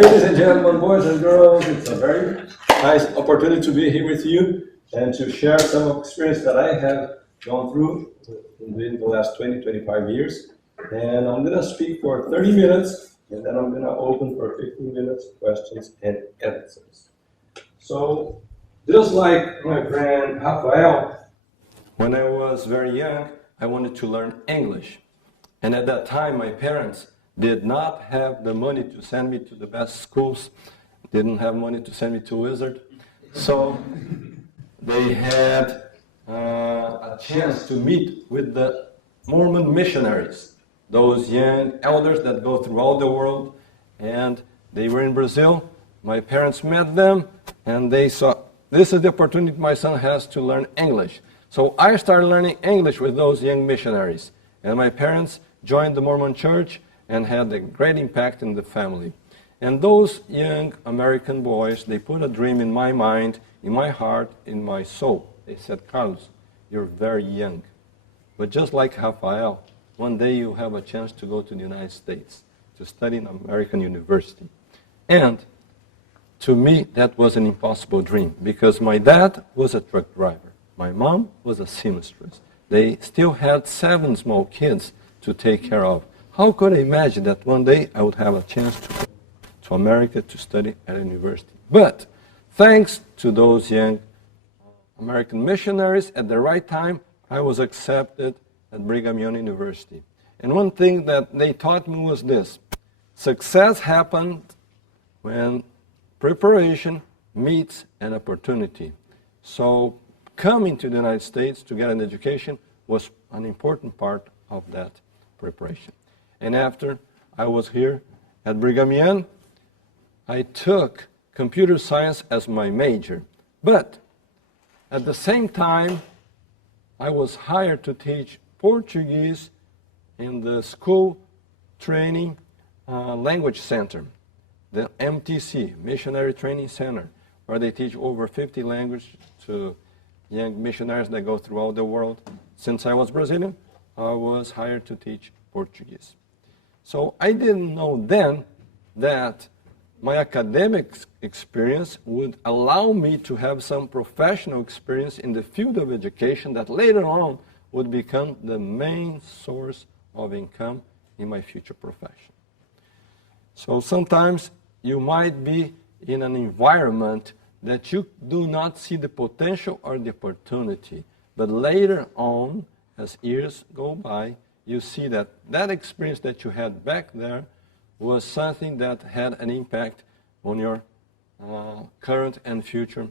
Ladies and gentlemen, boys and girls, it's a very nice opportunity to be here with you and to share some experience that I have gone through in the last 20, 25 years. And I'm going to speak for 30 minutes, and then I'm going to open for 15 minutes questions and answers. So, just like my friend Rafael, when I was very young, I wanted to learn English. And at that time, my parents did not have the money to send me to the best schools, didn't have money to send me to Wizard. So they had a chance to meet with the Mormon missionaries, those young elders that go throughout the world. And they were in Brazil. My parents met them, and they saw, this is the opportunity my son has to learn English. So I started learning English with those young missionaries. And my parents joined the Mormon church and had a great impact in the family. And those young American boys, they put a dream in my mind, in my heart, in my soul. They said, Carlos, you're very young. But just like Rafael, one day you'll have a chance to go to the United States to study in American university. And to me, that was an impossible dream because my dad was a truck driver. My mom was a seamstress. They still had 7 small kids to take care of. How could I imagine that one day I would have a chance to go to America to study at a university? But thanks to those young American missionaries, at the right time, I was accepted at Brigham Young University. And one thing that they taught me was this: success happened when preparation meets an opportunity. So coming to the United States to get an education was an important part of that preparation. And after I was here at Brigham Young, I took computer science as my major. But at the same time, I was hired to teach Portuguese in the School Training Language Center, the MTC, Missionary Training Center, where they teach over 50 languages to young missionaries that go throughout the world. Since I was Brazilian, I was hired to teach Portuguese. So I didn't know then that my academic experience would allow me to have some professional experience in the field of education that later on would become the main source of income in my future profession. So sometimes you might be in an environment that you do not see the potential or the opportunity, but later on, as years go by, you see that that experience that you had back there was something that had an impact on your current and future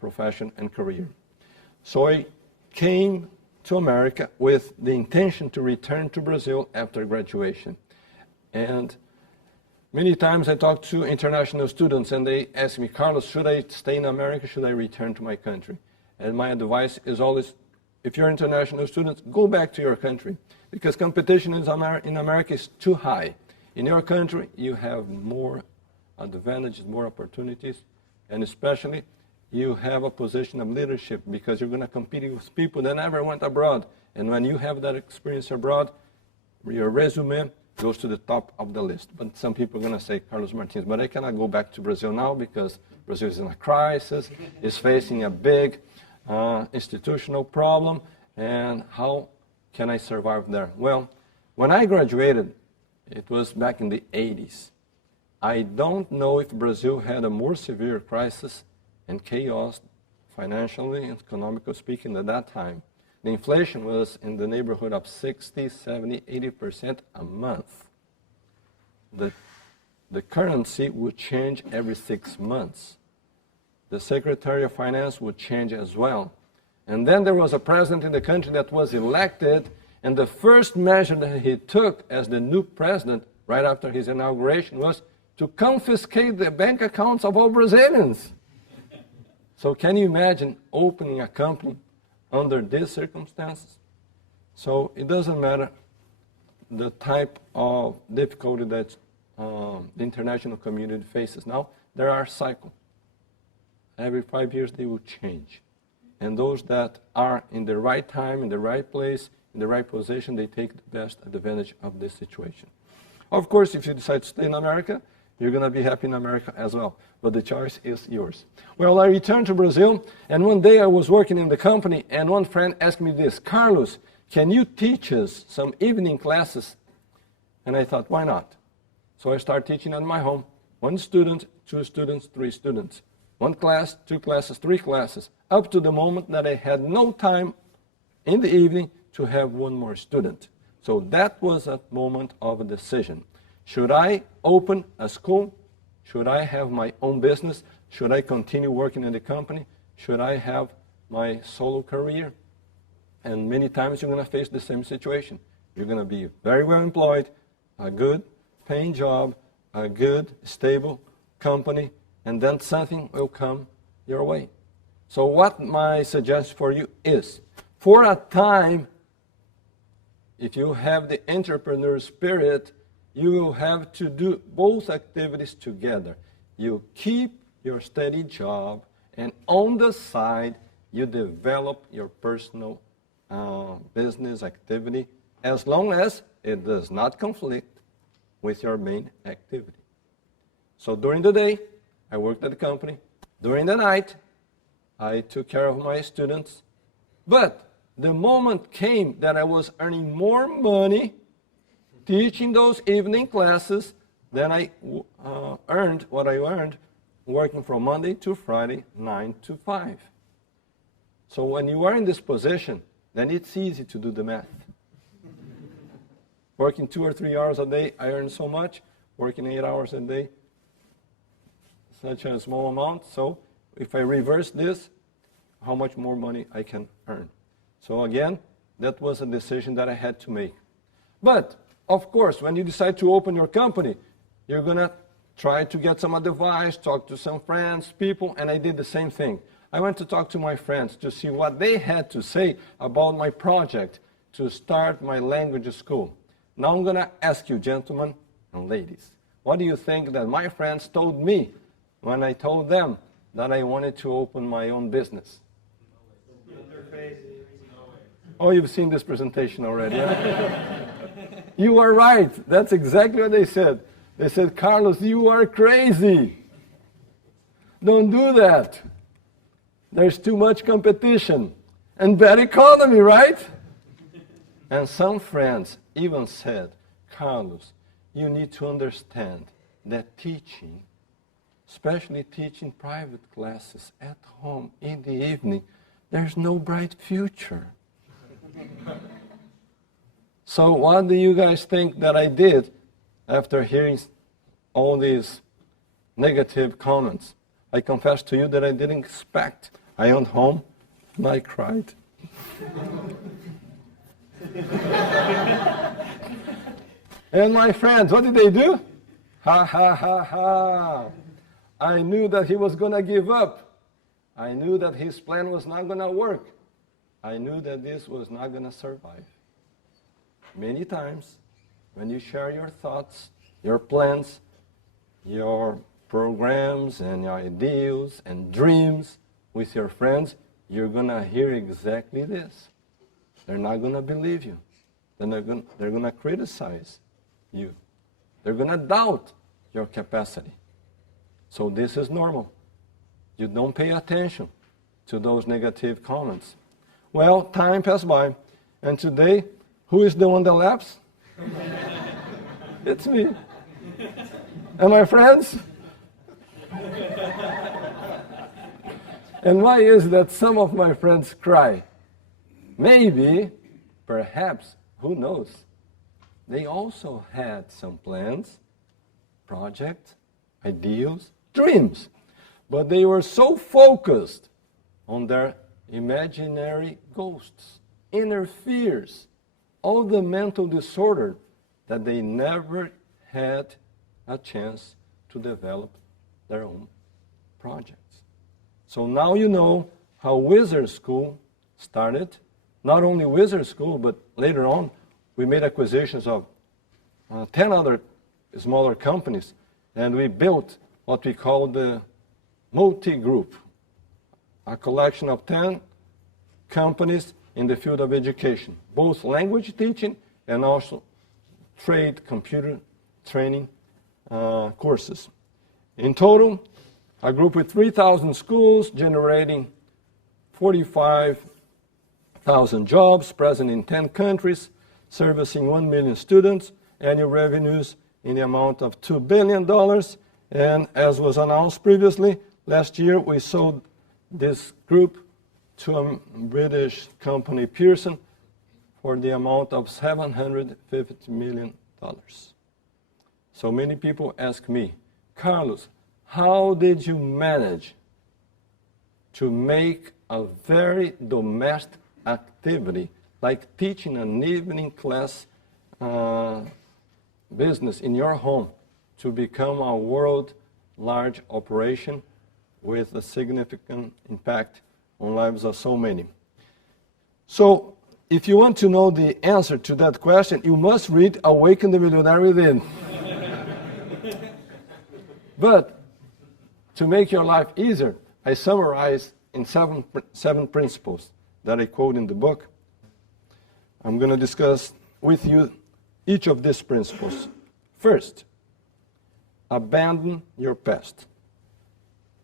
profession and career. So I came to America with the intention to return to Brazil after graduation. And many times I talk to international students and they ask me, Carlos, should I stay in America? Should I return to my country? And my advice is always, if you're international students, go back to your country because competition in America is too high. In your country, you have more advantages, more opportunities, and especially you have a position of leadership because you're going to compete with people that never went abroad. And when you have that experience abroad, your resume goes to the top of the list. But some people are going to say, Carlos Martins, but I cannot go back to Brazil now because Brazil is in a crisis, is facing a big institutional problem, and how can I survive there? Well, when I graduated, it was back in the 80s. I don't know if Brazil had a more severe crisis and chaos, financially and economically speaking, at that time. The inflation was in the neighborhood of 60, 70, 80% a month. The currency would change every 6 months. The Secretary of Finance would change as well. And then there was a president in the country that was elected, and the first measure that he took as the new president right after his inauguration was to confiscate the bank accounts of all Brazilians. So can you imagine opening a company under these circumstances? So it doesn't matter the type of difficulty that the international community faces. Now, there are cycles. Every 5 years they will change. And those that are in the right time, in the right place, in the right position, they take the best advantage of this situation. Of course, if you decide to stay in America, you're going to be happy in America as well. But the choice is yours. Well, I returned to Brazil, and one day I was working in the company, and one friend asked me this, Carlos, can you teach us some evening classes? And I thought, why not? So I started teaching at my home. 1 student, 2 students, 3 students. 1 class, 2 classes, 3 classes, up to the moment that I had no time in the evening to have 1 more student. So that was a moment of a decision. Should I open a school? Should I have my own business? Should I continue working in the company? Should I have my solo career? And many times you're going to face the same situation. You're going to be very well employed, a good paying job, a good, stable company, and then something will come your way. So what my suggestion for you is, for a time, if you have the entrepreneur spirit, you will have to do both activities together. You keep your steady job, and on the side, you develop your personal business activity, as long as it does not conflict with your main activity. So during the day, I worked at the company. During the night, I took care of my students. But the moment came that I was earning more money teaching those evening classes than I earned what I earned working from Monday to Friday, 9 to 5. So when you are in this position, then it's easy to do the math. Working 2 or 3 hours a day, I earn so much. Working 8 hours a day, such a small amount. So if I reverse this, how much more money I can earn. So again, that was a decision that I had to make. But, of course, when you decide to open your company, you're going to try to get some advice, talk to some friends, people, and I did the same thing. I went to talk to my friends to see what they had to say about my project to start my language school. Now I'm going to ask you, gentlemen and ladies, what do you think that my friends told me when I told them that I wanted to open my own business? Oh, you've seen this presentation already. Huh? You are right. That's exactly what they said. They said, Carlos, you are crazy. Don't do that. There's too much competition and bad economy, right? And some friends even said, Carlos, you need to understand that teaching, especially teaching private classes at home in the evening, there's no bright future. So what do you guys think that I did after hearing all these negative comments? I confess to you that I didn't expect. I went home and I cried. And my friends, what did they do? Ha, ha, ha, ha. I knew that he was going to give up. I knew that his plan was not going to work. I knew that this was not going to survive. Many times, when you share your thoughts, your plans, your programs and your ideals and dreams with your friends, you're going to hear exactly this. They're not going to believe you. Then they're going to criticize you. They're going to doubt your capacity. So this is normal. You don't pay attention to those negative comments. Well, time passed by, and today, who is the one that laughs? It's me. And my friends? And why is that some of my friends cry? Maybe, perhaps, who knows? They also had some plans, projects, ideals, dreams. But they were so focused on their imaginary ghosts, inner fears, all the mental disorder, that they never had a chance to develop their own projects. So now you know how Wizard School started. Not only Wizard School, but later on, we made acquisitions of 10 other smaller companies, and we built what we call the multi-group, a collection of 10 companies in the field of education, both language teaching and also trade, computer training courses. In total, a group with 3,000 schools generating 45,000 jobs, present in 10 countries, servicing 1 million students, annual revenues in the amount of $2 billion. And as was announced previously, last year we sold this group to a British company, Pearson, for the amount of $750 million. So many people ask me, Carlos, how did you manage to make a very domestic activity, like teaching an evening class business in your home, to become a world large operation with a significant impact on lives of so many? So if you want to know the answer to that question, you must read Awaken the Millionaire Within. But to make your life easier, I summarize in seven principles that I quote in the book. I'm going to discuss with you each of these principles. First, abandon your past.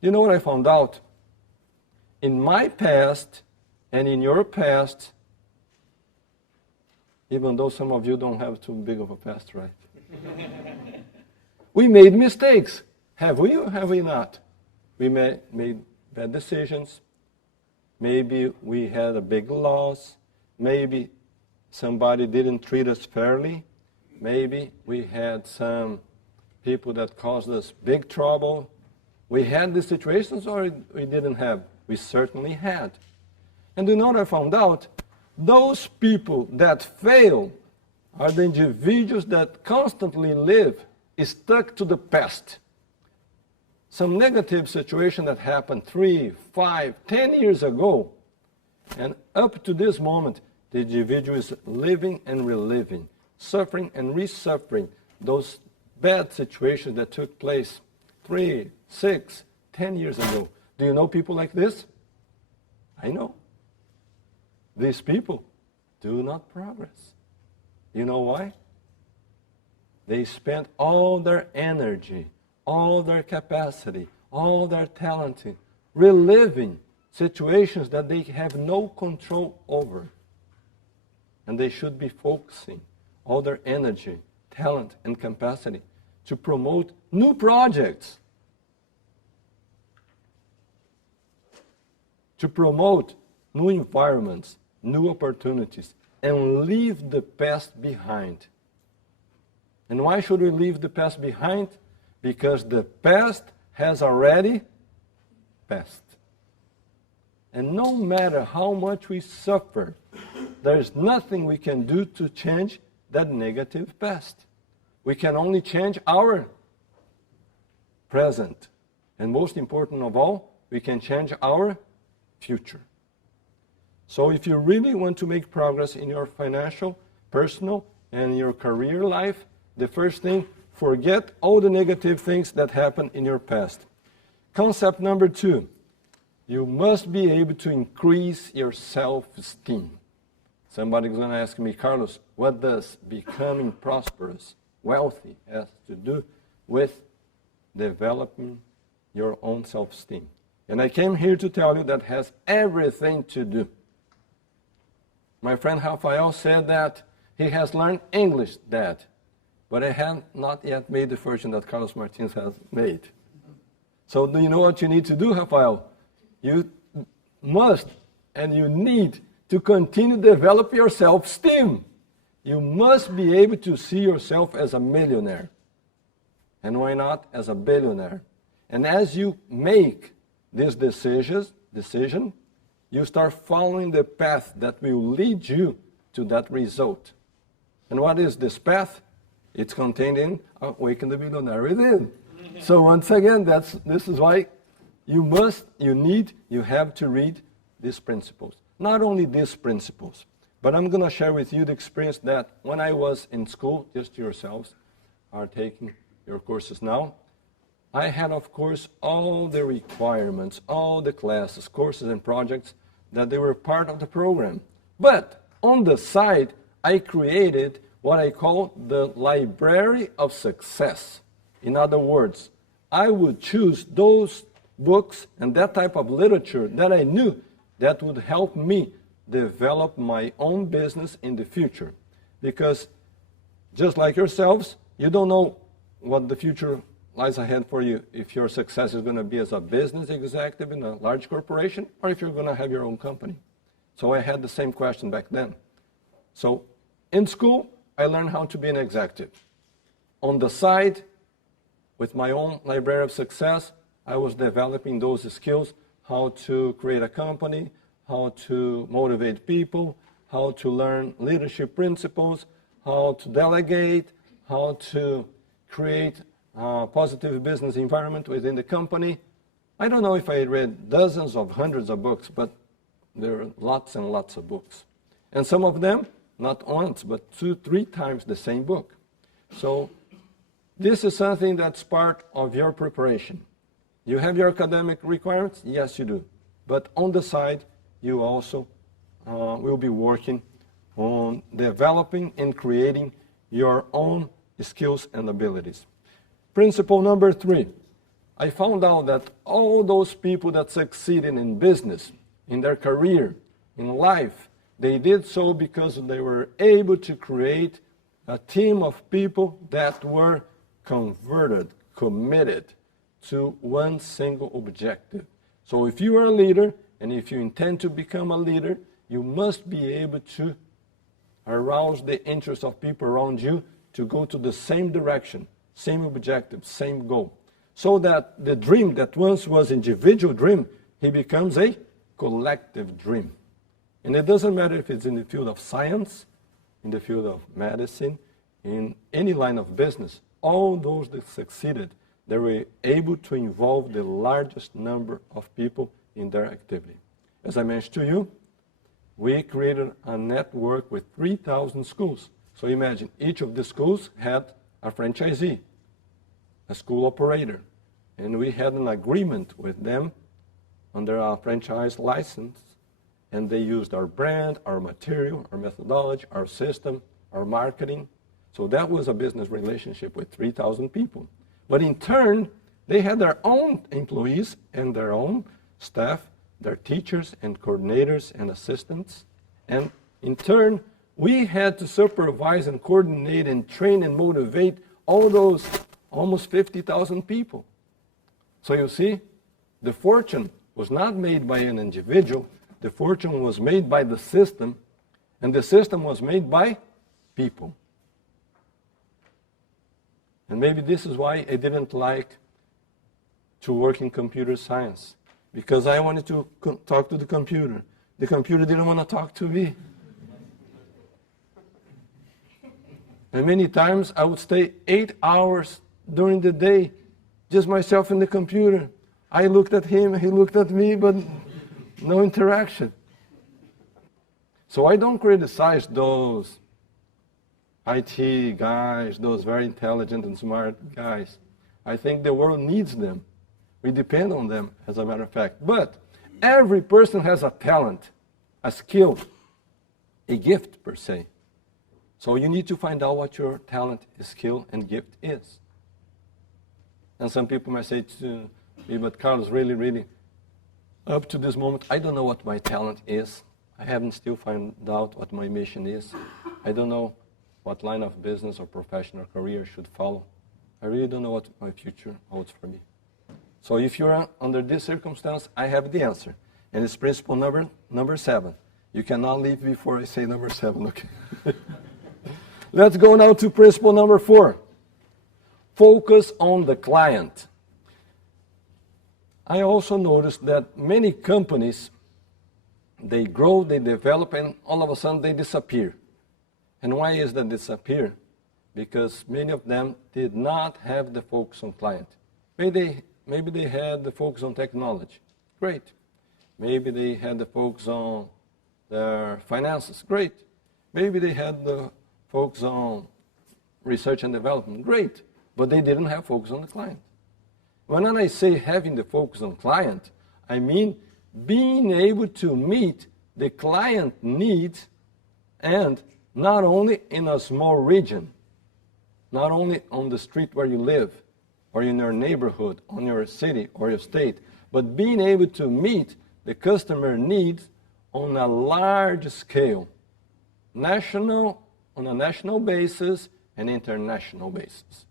You know what I found out? In my past and in your past, even though some of you don't have too big of a past, right? We made mistakes. Have we or have we not? We made bad decisions. Maybe we had a big loss. Maybe somebody didn't treat us fairly. Maybe we had some people that caused us big trouble. We had these situations or we didn't have? We certainly had. And you know what I found out? Those people that fail are the individuals that constantly live stuck to the past. Some negative situation that happened 3, 5, 10 years ago, and up to this moment, the individual is living and reliving, suffering and resuffering those bad situations that took place 3, 6, 10 years ago. Do you know people like this? I know. These people do not progress. You know why? They spent all their energy, all their capacity, all their talent reliving situations that they have no control over. And they should be focusing all their energy, talent, and capacity to promote new projects, to promote new environments, new opportunities, and leave the past behind. And why should we leave the past behind? Because the past has already passed. And no matter how much we suffer, there's nothing we can do to change that negative past. We can only change our present. And most important of all, we can change our future. So if you really want to make progress in your financial, personal, and your career life, the first thing, forget all the negative things that happened in your past. Concept number 2, you must be able to increase your self-esteem. Somebody's going to ask me, Carlos, what does becoming prosperous, wealthy, has to do with developing your own self-esteem? And I came here to tell you that has everything to do. My friend Rafael said that he has learned English, Dad, but I have not yet made the version that Carlos Martins has made. So do you know what you need to do, Rafael? You must and you need to continue to develop your self-esteem. You must be able to see yourself as a millionaire. And why not as a billionaire? And as you make this decision, you start following the path that will lead you to that result. And what is this path? It's contained in Awaken the Millionaire Within. So once again, this is why you have to read these principles. Not only these principles, but I'm going to share with you the experience that when I was in school, just yourselves are taking your courses now, I had, of course, all the requirements, all the classes, courses, and projects that they were part of the program. But on the side, I created what I call the Library of Success. In other words, I would choose those books and that type of literature that I knew that would help me develop my own business in the future. Because just like yourselves, you don't know what the future lies ahead for you, if your success is going to be as a business executive in a large corporation or if you're going to have your own company. So I had the same question back then. So in school, I learned how to be an executive. On the side, with my own library of success, I was developing those skills, how to create a company, how to motivate people, how to learn leadership principles, how to delegate, how to create a positive business environment within the company. I don't know if I read dozens of hundreds of books, but there are lots and lots of books. And some of them, not once, but 2-3 times the same book. So this is something that's part of your preparation. You have your academic requirements? Yes, you do. But on the side, you also will be working on developing and creating your own skills and abilities. Principle number 3. I found out that all those people that succeeded in business, in their career, in life, they did so because they were able to create a team of people that were converted, committed to one single objective. So if you are a leader, and if you intend to become a leader, you must be able to arouse the interest of people around you to go to the same direction, same objective, same goal. So that the dream that once was an individual dream, it becomes a collective dream. And it doesn't matter if it's in the field of science, in the field of medicine, in any line of business. All those that succeeded, they were able to involve the largest number of people in their activity. As I mentioned to you, we created a network with 3,000 schools. So imagine, each of the schools had a franchisee, a school operator, and we had an agreement with them under our franchise license, and they used our brand, our material, our methodology, our system, our marketing. So that was a business relationship with 3,000 people. But in turn, they had their own employees and their own staff, their teachers and coordinators and assistants. And in turn, we had to supervise and coordinate and train and motivate all those almost 50,000 people. So you see, the fortune was not made by an individual. The fortune was made by the system, and the system was made by people. And maybe this is why I didn't like to work in computer science, because I wanted to talk to the computer. The computer didn't want to talk to me. And many times I would stay 8 hours during the day, just myself in the computer. I looked at him, he looked at me, but no interaction. So I don't criticize those IT guys, those very intelligent and smart guys. I think the world needs them. We depend on them, as a matter of fact. But every person has a talent, a skill, a gift per se. So you need to find out what your talent, skill, and gift is. And some people might say to me, but Carlos, really, up to this moment, I don't know what my talent is. I haven't still found out what my mission is. I don't know what line of business or professional career I should follow. I really don't know what my future holds for me. So if you're under this circumstance, I have the answer. And it's principle number 7. You cannot leave before I say number 7, okay? Let's go now to principle number 4. Focus on the client. I also noticed that many companies, they grow, they develop, and all of a sudden they disappear. And why is that disappear? Because many of them did not have the focus on client. Maybe they had the focus on technology. Great. Maybe they had the focus on their finances. Great. Maybe they had the focus on research and development. Great. But they didn't have focus on the client. When I say having the focus on client, I mean being able to meet the client needs, and not only in a small region, not only on the street where you live, or in your neighborhood, on your city or your state, but being able to meet the customer needs on a large scale, on a national basis and international basis.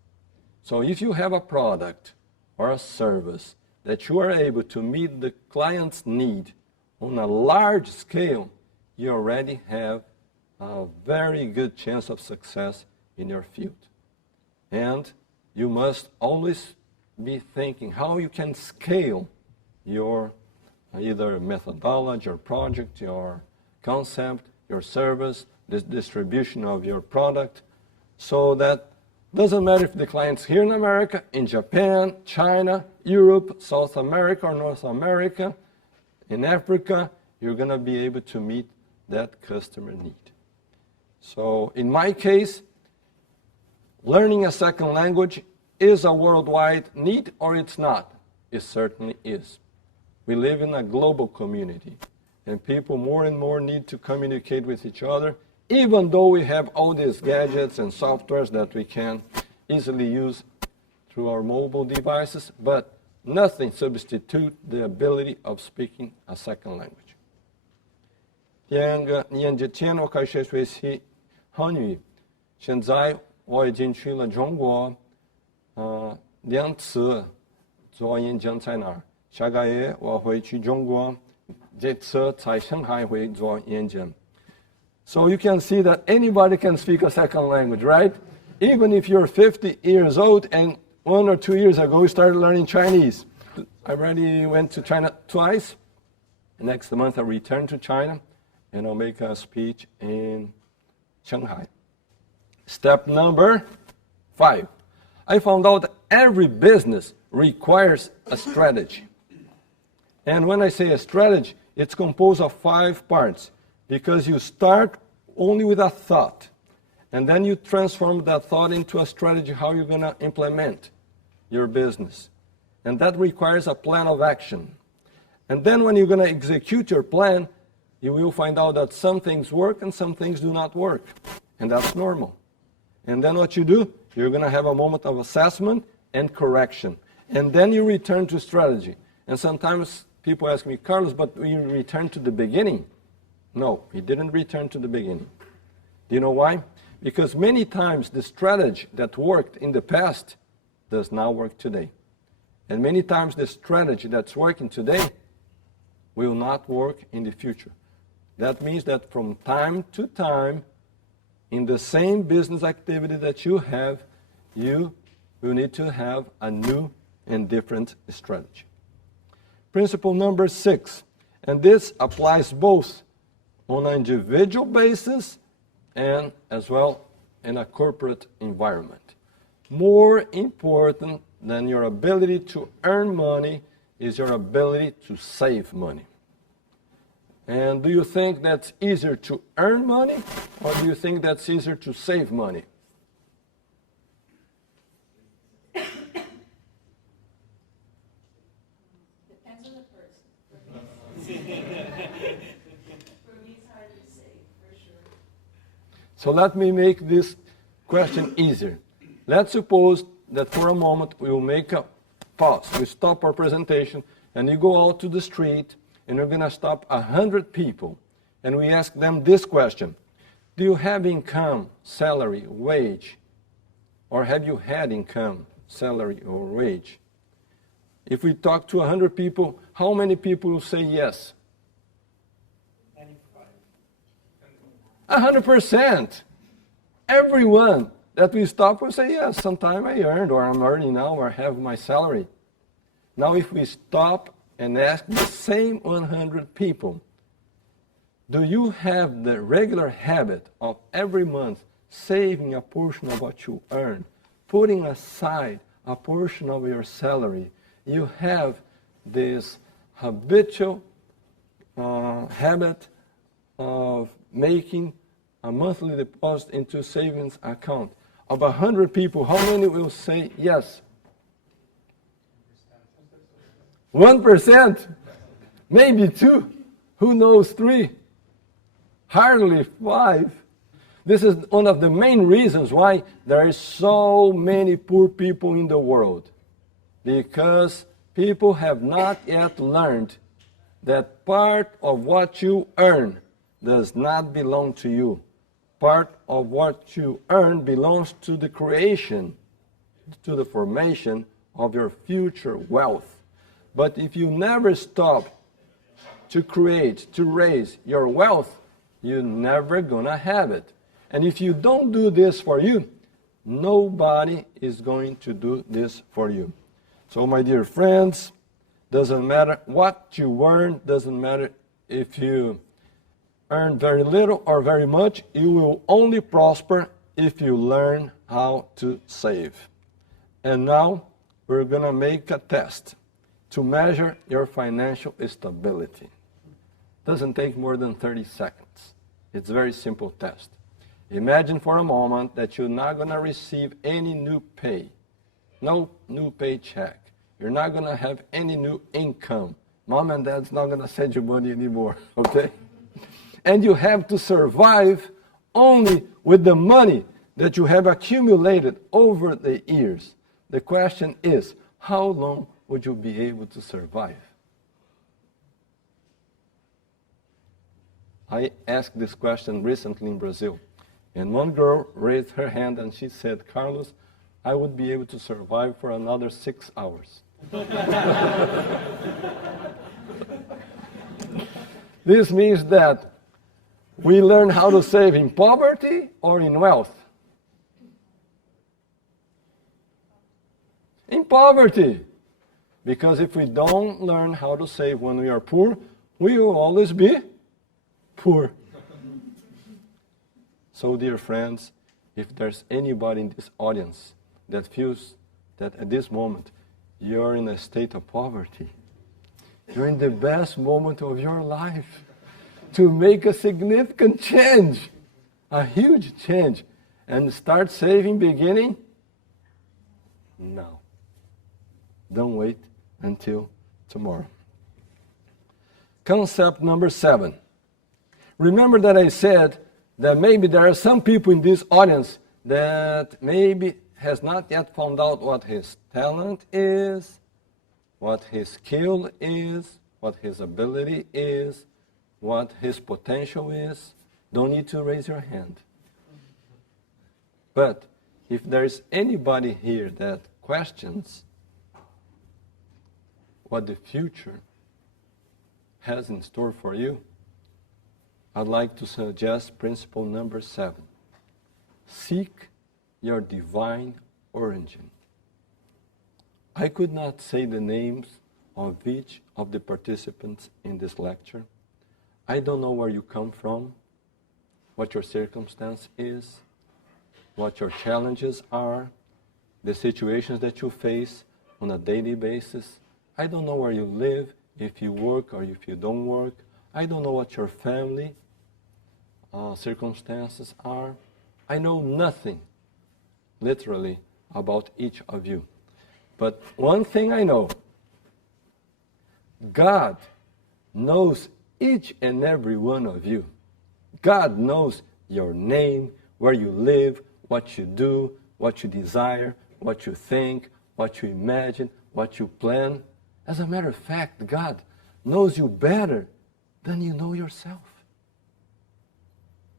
So if you have a product or a service that you are able to meet the client's need on a large scale, you already have a very good chance of success in your field. And you must always be thinking how you can scale your either methodology or project, your concept, your service, the distribution of your product, so that doesn't matter if the client's here in America, in Japan, China, Europe, South America or North America, in Africa, you're going to be able to meet that customer need. So in my case, learning a second language is a worldwide need or it's not? It certainly is. We live in a global community, and people more and more need to communicate with each other, even though we have all these gadgets and softwares that we can easily use through our mobile devices, but nothing substitutes the ability of speaking a second language. 第二个，眼前我开始学习汉语，现在我已经去了中国2次做演讲在那儿，下个月我会去中国，这次在上海会做演讲。So you can see that anybody can speak a second language, right? Even if you're 50 years old and 1 or 2 years ago you started learning Chinese. I already went to China twice. Next month I return to China and I'll make a speech in Shanghai. Step number 5. I found out that every business requires a strategy. And when I say a strategy, it's composed of 5 parts. Because you start only with a thought, and then you transform that thought into a strategy how you're going to implement your business. And that requires a plan of action. And then when you're going to execute your plan, you will find out that some things work and some things do not work. And that's normal. And then what you do, you're going to have a moment of assessment and correction. And then you return to strategy. And sometimes people ask me, Carlos, but we return to the beginning. No, he didn't return to the beginning. Do you know why? Because many times the strategy that worked in the past does not work today. And many times the strategy that's working today will not work in the future. That means that from time to time, in the same business activity that you have, you will need to have a new and different strategy. Principle number 6, and this applies both on an individual basis and as well in a corporate environment. More important than your ability to earn money is your ability to save money. And do you think that's easier to earn money, or do you think that's easier to save money? Depends on the person. So let me make this question easier. Let's suppose that for a moment we will make a pause. We stop our presentation and you go out to the street and you're going to stop 100 people and we ask them this question. Do you have income, salary, wage? Or have you had income, salary, or wage? If we talk to 100 people, how many people will say yes? 100%. Everyone that we stop will say, yes, sometime I earned, or I'm earning now, or I have my salary. Now if we stop and ask the same 100 people, do you have the regular habit of every month saving a portion of what you earn, putting aside a portion of your salary? You have this habitual habit of making a monthly deposit into savings account. Of 100 people, how many will say yes? 1%? Maybe 2. Who knows? 3? Hardly 5. This is one of the main reasons why there are so many poor people in the world. Because people have not yet learned that part of what you earn does not belong to you. Part of what you earn belongs to the creation, to the formation of your future wealth. But if you never stop to create, to raise your wealth, you're never gonna have it. And if you don't do this for you, nobody is going to do this for you. So my dear friends, doesn't matter what you earn, doesn't matter if you earn very little or very much, you will only prosper if you learn how to save. And now we're gonna make a test to measure your financial stability. Doesn't take more than 30 seconds. It's a very simple test. Imagine for a moment that you're not going to receive any new pay, no new paycheck. You're not going to have any new income. Mom and dad's not going to send you money anymore, okay? And you have to survive only with the money that you have accumulated over the years. The question is, how long would you be able to survive? I asked this question recently in Brazil, and one girl raised her hand and she said, Carlos, I would be able to survive for another 6 hours. This means that we learn how to save in poverty or in wealth. In poverty. Because if we don't learn how to save when we are poor, we will always be poor. So, dear friends, if there's anybody in this audience that feels that at this moment you're in a state of poverty, you're in the best moment of your life to make a significant change, a huge change, and start saving beginning now. Don't wait until tomorrow. Concept number 7. Remember that I said that maybe there are some people in this audience that maybe has not yet found out what his talent is, what his skill is, what his ability is, what his potential is. Don't need to raise your hand. But if there is anybody here that questions what the future has in store for you, I'd like to suggest principle number 7. Seek your divine origin. I could not say the names of each of the participants in this lecture. I don't know where you come from, what your circumstance is, what your challenges are, the situations that you face on a daily basis. I don't know where you live, if you work or if you don't work. I don't know what your family circumstances are. I know nothing, literally, about each of you. But one thing I know, God knows each and every one of you. God knows your name, where you live, what you do, what you desire, what you think, what you imagine, what you plan. As a matter of fact, God knows you better than you know yourself.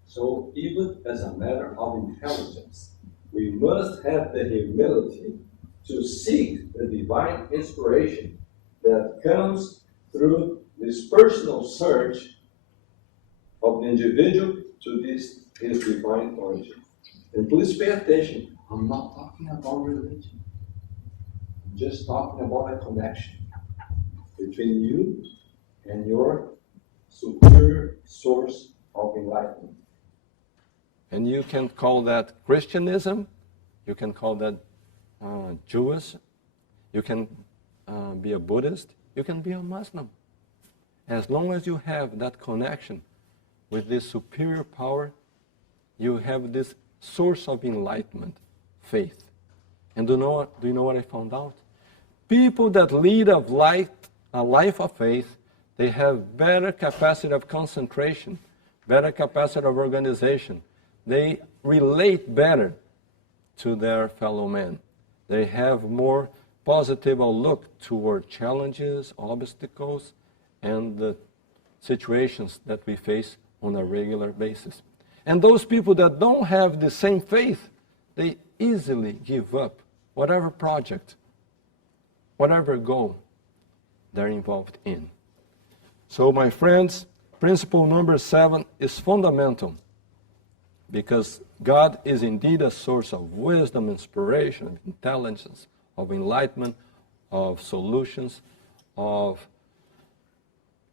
So even as a matter of intelligence, we must have the humility to seek the divine inspiration that comes through this personal search of the individual to his divine origin. And please pay attention, I'm not talking about religion. I'm just talking about a connection between you and your superior source of enlightenment. And you can call that Christianism, you can call that Jewish, you can be a Buddhist, you can be a Muslim. As long as you have that connection with this superior power, you have this source of enlightenment, faith. And do you know what I found out? People that lead a life of faith, they have better capacity of concentration, better capacity of organization. They relate better to their fellow men. They have more positive outlook toward challenges, obstacles, and the situations that we face on a regular basis. And those people that don't have the same faith, they easily give up whatever project, whatever goal they're involved in. So, my friends, principle number 7 is fundamental, because God is indeed a source of wisdom, inspiration, of intelligence, of enlightenment, of solutions, of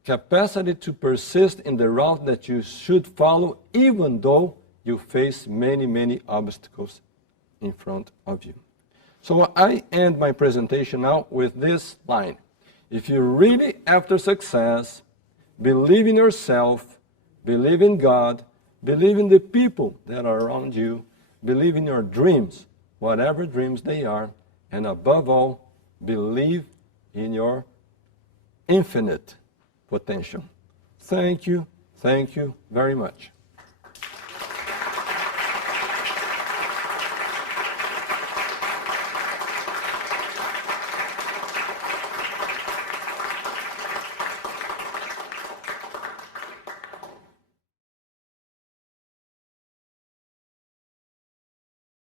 capacity to persist in the route that you should follow, even though you face many, many obstacles in front of you. So I end my presentation now with this line. If you're really after success, believe in yourself, believe in God, believe in the people that are around you, believe in your dreams, whatever dreams they are, and above all, believe in your infinite potential. Thank you very much.